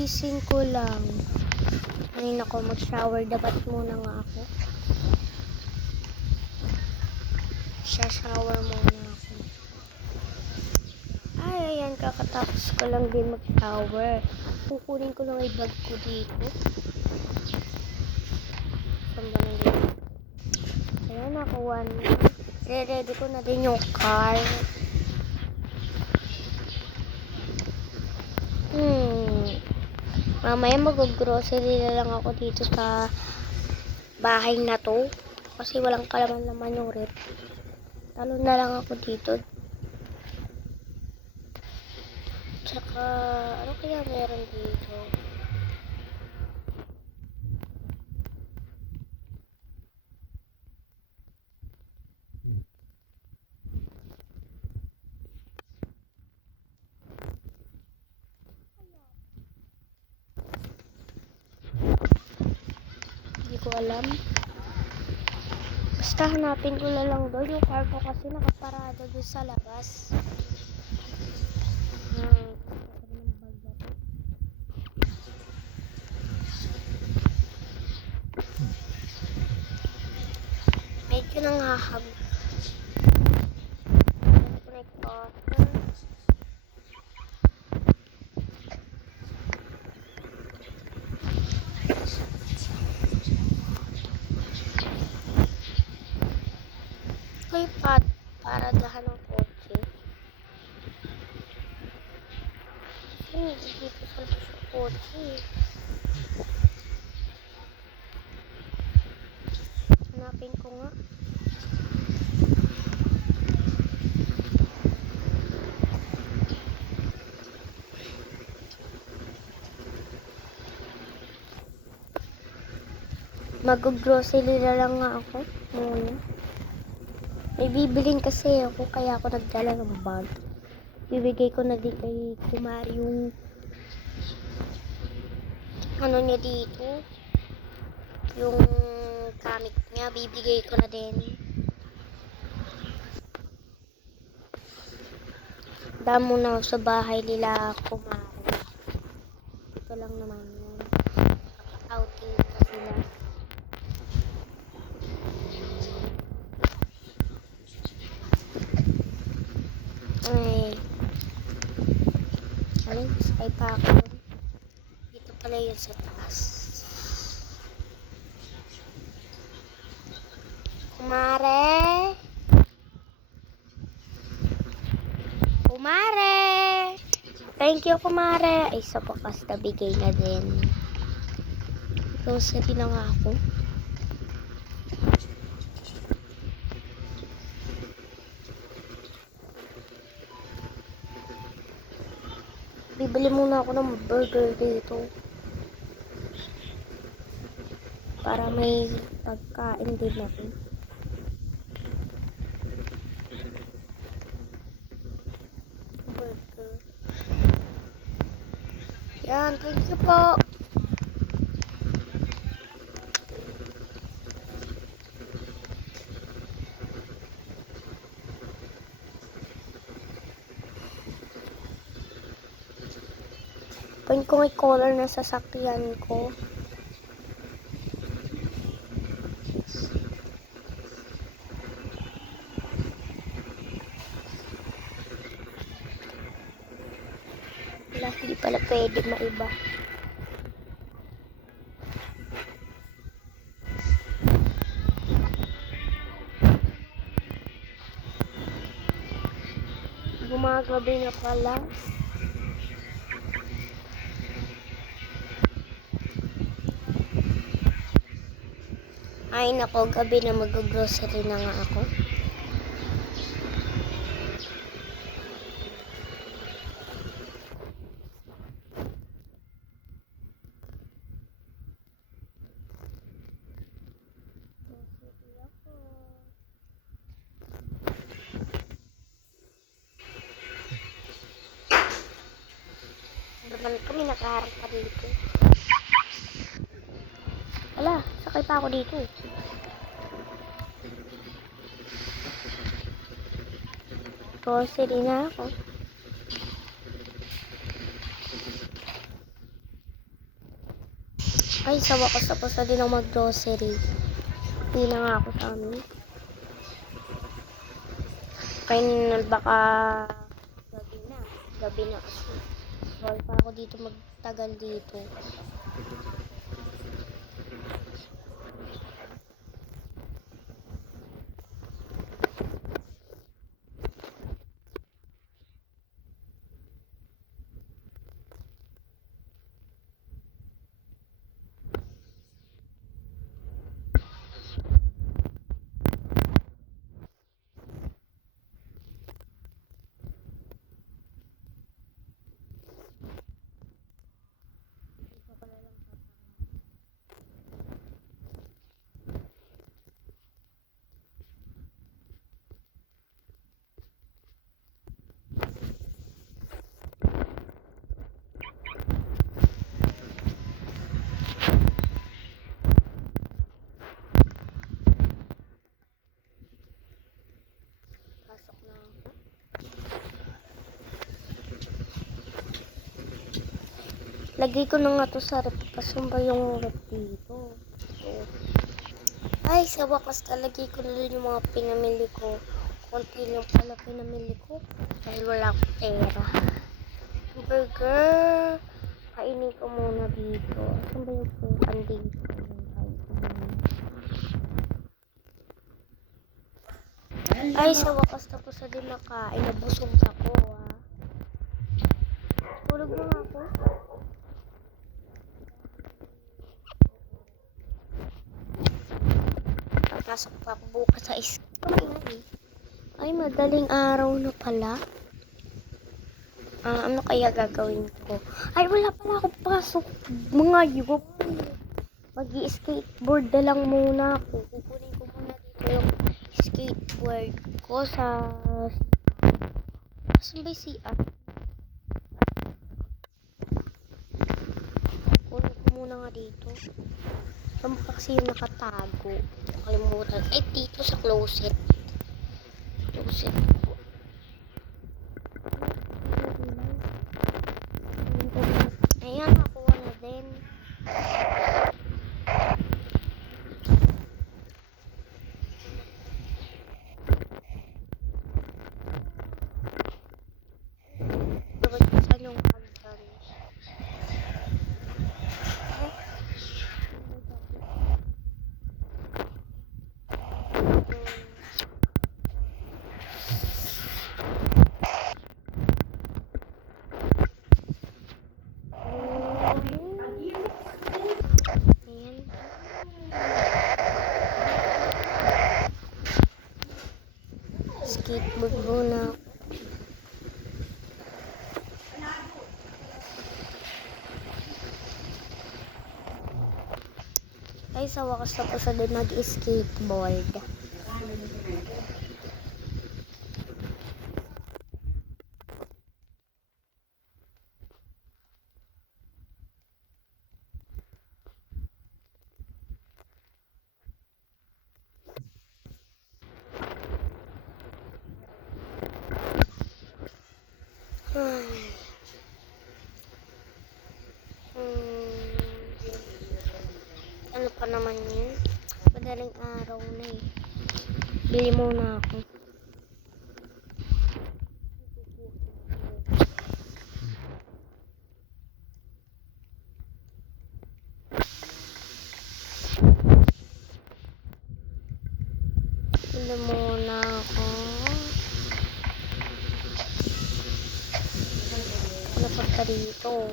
Kagising ko lang. Kanina ko mag-shower. Dapat muna nga ako. Shower muna ako. Ay, ayan. Kakatapos ko lang din mag-shower. Kukunin ko lang yung bag ko dito. Saan ba na dito? Ayan, nakuha na. Ready ko na din yung car. Mamaya mag-grocery na lang ako dito sa bahay na to. Kasi walang kalaman-laman yung rep. Talo na lang ako dito. Tsaka, ano kaya meron dito? Hindi ko alam. Basta hanapin ko na lang doon. Yung car ko kasi nakaparado doon sa labas. Medyo nanghahag. May paradahan ng kotse. Hindi dito sa labas ng kotse. Hanapin ko nga. Mag-grocery na lang nga ako muna. May bibilin kasi ako kaya ako nagdala ng bag. Bibigay ko na din kay Kumari yung ano niya dito. Yung comic niya, bibigay ko na din. Damo na sa bahay nila Kumari. Ito lang naman yun. Outing pa sila. Ay pa ako. Dito pala yun sa taas. Kumare! Kumare! Thank you, Kumare! Ay, sa wakas nabigay na din. Grocery na nga ako. Bibili muna ako ng burger dito. Para may pagkain din ako. Burger. Yan, thank you po. Pwede ko may color na sasakyan ko. Wala, hindi pala pwede maiba. Gumagabi na pala. Ay nako, gabi na mag-grocery na nga ako. Naman kami nakaharap pa dito. Ala, sakay pa ako dito. Grocery na ako. Ay, sa wakas tapos na din ako mag-grocery. Hindi na nga ako sa amin. Kaya baka gabi na. Gabi na kasi. Bawal pa ako dito magtagal dito. Pasok na ako. Lagay ko na nga to sa rep. Kasumba yung rep dito. So, ay, sa wakas talagay ko na rin yung mga pinamili ko. Konti lang pala pinamili ko. Dahil wala akong pera. Burger. Kainin ko muna dito. Saan ba yung pukan dito? Ay, sa wakas tapos na din nakain. Nabusog ako, ah. Tulog na nga ako. Papasok pa ako bukas sa school. Ay, madaling araw na pala. Ano kaya gagawin ko? Ay, wala pala akong pasok. Mga yup. Mag-i-skateboard na lang muna ako. Kukunin ko muna dito yung skateboard ko sa... Saan ba yung CR? Kukunin ko muna nga dito. Saan ba kasi yung nakatago? Nakalimutan. Ay, dito sa closet. Closet ko. Ayan, nakuha na din. Saan yung hagdan? Skateboard muna. Ay, sa wakas tapos na din mag-skateboard. Ano pa naman yun? Madaling araw na eh. Bili muna ako. Bili muna ako. Ano pa dito?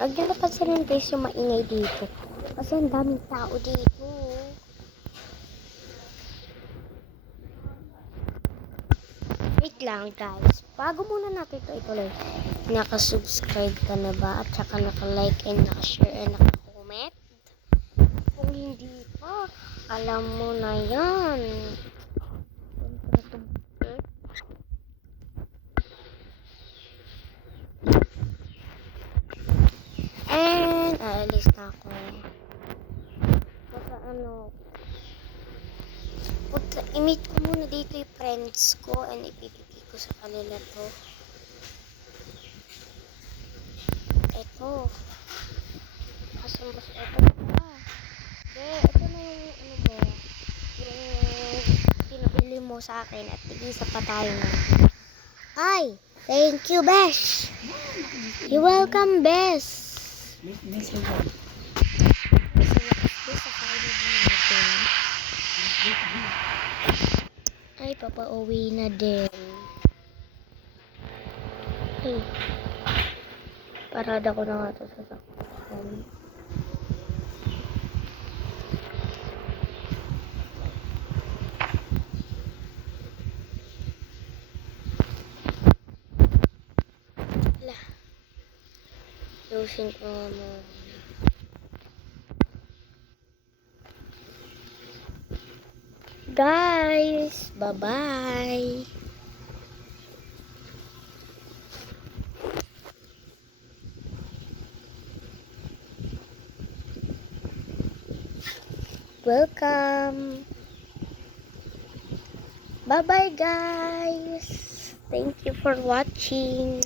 Huwag nyo napansin guys yung maingay dito. Kasi ang daming tao dito. Wait lang guys. Bago muna natin ito ituloy. Naka-subscribe ka na ba? At saka naka-like and naka-share and naka-comment? Kung hindi pa, alam mo na yan. And aalis na ako. Baka ano, i-meet ko muna dito yung friends ko and ipipigay ko sa kanila to. Eto. Asan ba siya? Ito na. Ito na yung ano mo. Yung pinabili mo sa akin at tig-isa pa tayo na. Ay! Thank you, Besh! You're welcome, Besh! Ay, papauwi na din. Ay. Parada ko na nga ito sa sakyan. Wala. Lusin ko nga mo. Guys, bye-bye. Welcome. Bye-bye, guys. Thank you for watching.